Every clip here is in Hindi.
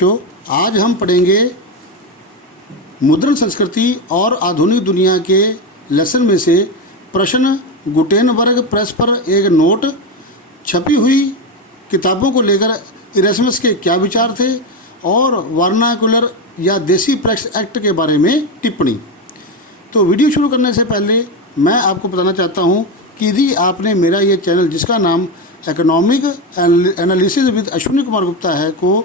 बच्चों, आज हम पढ़ेंगे मुद्रण संस्कृति और आधुनिक दुनिया के लेसन में से प्रश्न गुटेनबर्ग प्रेस पर एक नोट, छपी हुई किताबों को लेकर इरेस्मस के क्या विचार थे और वर्नाकुलर या देसी प्रेस एक्ट के बारे में टिप्पणी। तो वीडियो शुरू करने से पहले मैं आपको बताना चाहता हूं कि यदि आपने मेरा ये चैनल जिसका नाम economic analysis with Ashwini Kumar Gupta है को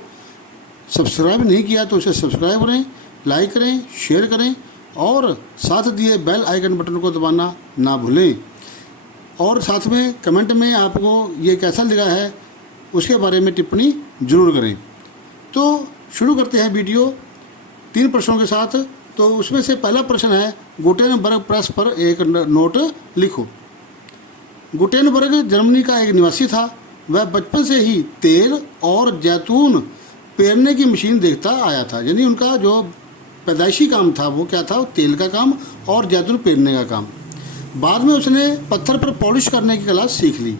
सब्सक्राइब नहीं किया तो उसे सब्सक्राइब करें, लाइक करें, शेयर करें और साथ दिए बेल आइकन बटन को दबाना ना भूलें। और साथ में कमेंट में आपको ये कैसा लगा है उसके बारे में टिप्पणी ज़रूर करें। तो शुरू करते हैं वीडियो 3 प्रश्नों के साथ। तो उसमें से पहला प्रश्न है, गुटेनबर्ग प्रेस पर एक नोट लिखो। गुटेनबर्ग जर्मनी का एक निवासी था। वह बचपन से ही तेल और जैतून पेरने की मशीन देखता आया था। यानी उनका जो पैदाइशी काम था वो क्या था, तेल का काम और जैतून पेरने का काम। बाद में उसने पत्थर पर पॉलिश करने की कला सीख ली।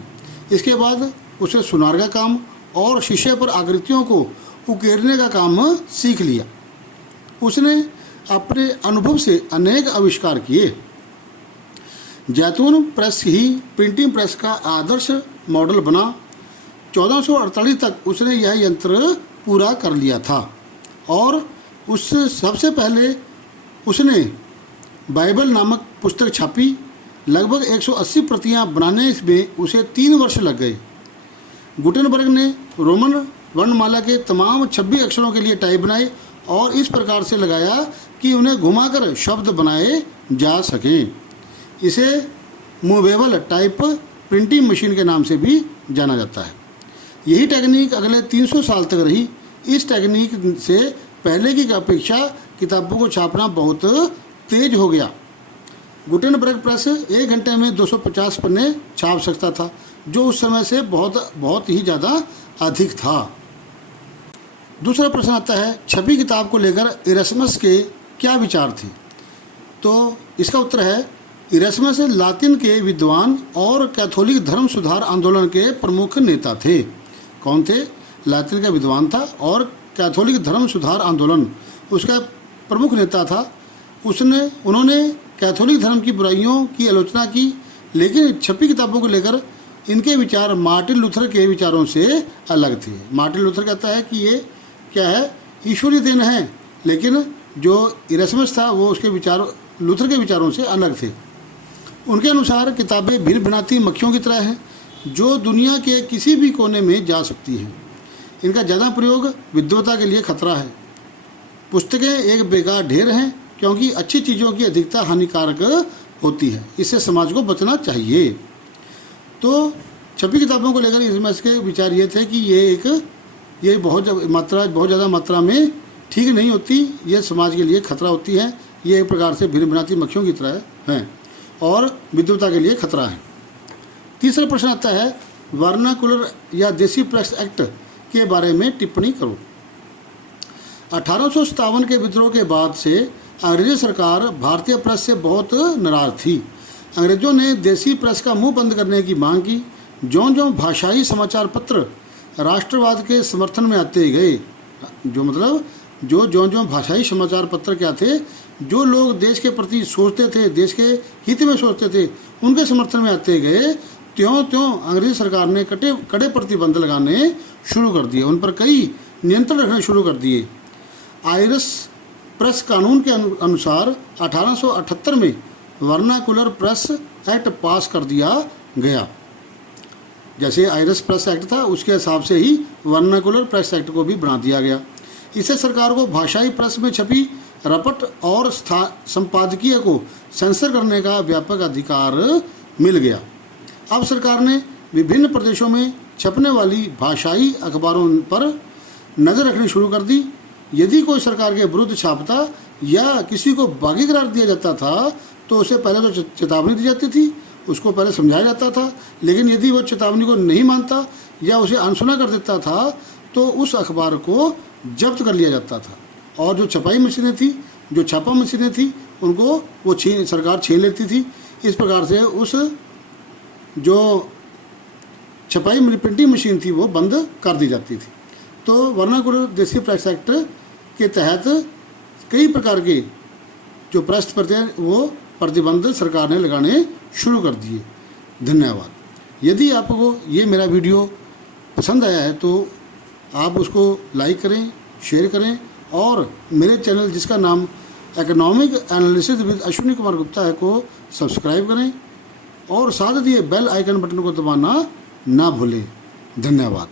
इसके बाद उसने सुनार का काम और शीशे पर आकृतियों को उकेरने का काम सीख लिया। उसने अपने अनुभव से अनेक आविष्कार किए। जैतून प्रेस ही प्रिंटिंग प्रेस का आदर्श मॉडल बना। 1448 तक उसने यह यंत्र पूरा कर लिया था और उससे सबसे पहले उसने बाइबल नामक पुस्तक छापी। लगभग 180 प्रतियां बनाने में उसे 3 वर्ष लग गए। गुटेनबर्ग ने रोमन वर्णमाला के तमाम 26 अक्षरों के लिए टाइप बनाए और इस प्रकार से लगाया कि उन्हें घुमाकर शब्द बनाए जा सकें। इसे मूवेबल टाइप प्रिंटिंग मशीन के नाम से भी जाना जाता है। यही टेक्निक अगले 300 साल तक रही। इस टेक्निक से पहले की अपेक्षा किताबों को छापना बहुत तेज हो गया। गुटेनबर्ग प्रेस 1 घंटे में 250 पन्ने छाप सकता था, जो उस समय से बहुत ही ज़्यादा अधिक था। दूसरा प्रश्न आता है, छपी किताब को लेकर इरेस्मस के क्या विचार थे। तो इसका उत्तर है, इरेस्मस लातिन के विद्वान और कैथोलिक धर्म सुधार आंदोलन के प्रमुख नेता थे। कौन थे? लातिन का विद्वान था और कैथोलिक धर्म सुधार आंदोलन उसका प्रमुख नेता था। उन्होंने कैथोलिक धर्म की बुराइयों की आलोचना की, लेकिन छपी किताबों को लेकर इनके विचार मार्टिन लूथर के विचारों से अलग थे। मार्टिन लूथर कहता है कि ये क्या है, ईश्वरीय देन है, लेकिन जो इरेस्मस था वो उसके विचार लूथर के विचारों से अलग थे। उनके अनुसार किताबें भीड़ बनाती मक्खियों की तरह हैं जो दुनिया के किसी भी कोने में जा सकती हैं। इनका ज़्यादा प्रयोग विद्वता के लिए खतरा है। पुस्तकें एक बेकार ढेर हैं क्योंकि अच्छी चीज़ों की अधिकता हानिकारक होती है। इससे समाज को बचना चाहिए। तो छपी किताबों को लेकर इसमें इसके विचार ये थे कि ये बहुत ज़्यादा मात्रा में ठीक नहीं होती, ये समाज के लिए खतरा होती है। ये एक प्रकार से भीड़ बनाती मक्खियों की तरह हैं और विद्वता के लिए खतरा है। तीसरा प्रश्न आता है, वर्नाकुलर या देसी प्रेस एक्ट के बारे में टिप्पणी करो। 1857 के विद्रोह के बाद से अंग्रेजी सरकार भारतीय प्रेस से बहुत नाराज थी। अंग्रेजों ने देसी प्रेस का मुंह बंद करने की मांग की। ज्यों-ज्यों भाषाई समाचार पत्र राष्ट्रवाद के समर्थन में आते गए, ज्यों-ज्यों भाषाई समाचार पत्र क्या थे, जो लोग देश के प्रति सोचते थे, देश के हित में सोचते थे, उनके समर्थन में आते गए, त्यों-त्यों अंग्रेजी सरकार ने कड़े प्रतिबंध लगाने शुरू कर दिए। उन पर कई नियंत्रण रखने शुरू कर दिए। आयरस प्रेस कानून के अनुसार 1878 में वर्नाकुलर प्रेस एक्ट पास कर दिया गया। जैसे आयरस प्रेस एक्ट था उसके हिसाब से ही वर्नाकुलर प्रेस एक्ट को भी बना दिया गया। इससे सरकार को भाषाई प्रेस में छपी रपट और संपादकीय को सेंसर करने का व्यापक अधिकार मिल गया। अब सरकार ने विभिन्न प्रदेशों में छपने वाली भाषाई अखबारों पर नज़र रखनी शुरू कर दी। यदि कोई सरकार के विरुद्ध छापता या किसी को बागी करार दिया जाता था तो उसे पहले तो चेतावनी दी जाती थी, उसको पहले समझाया जाता था, लेकिन यदि वो चेतावनी को नहीं मानता या उसे अनसुना कर देता था तो उस अखबार को जब्त कर लिया जाता था। और जो छपाई मशीनें थी, जो छापा मशीनें थी, उनको वो सरकार छीन लेती थी। इस प्रकार से उस जो छपाई प्रिंटिंग मशीन थी वो बंद कर दी जाती थी। तो वर्नाकुलर देसी प्रेस एक्ट के तहत कई प्रकार के जो प्रेस पढ़ते हैं वो प्रतिबंध सरकार ने लगाने शुरू कर दिए। धन्यवाद। यदि आपको ये मेरा वीडियो पसंद आया है तो आप उसको लाइक करें, शेयर करें और मेरे चैनल जिसका नाम economic analysis with Ashwini Kumar Gupta है को सब्सक्राइब करें और साथ ही बेल आइकन बटन को दबाना ना भूलें। धन्यवाद।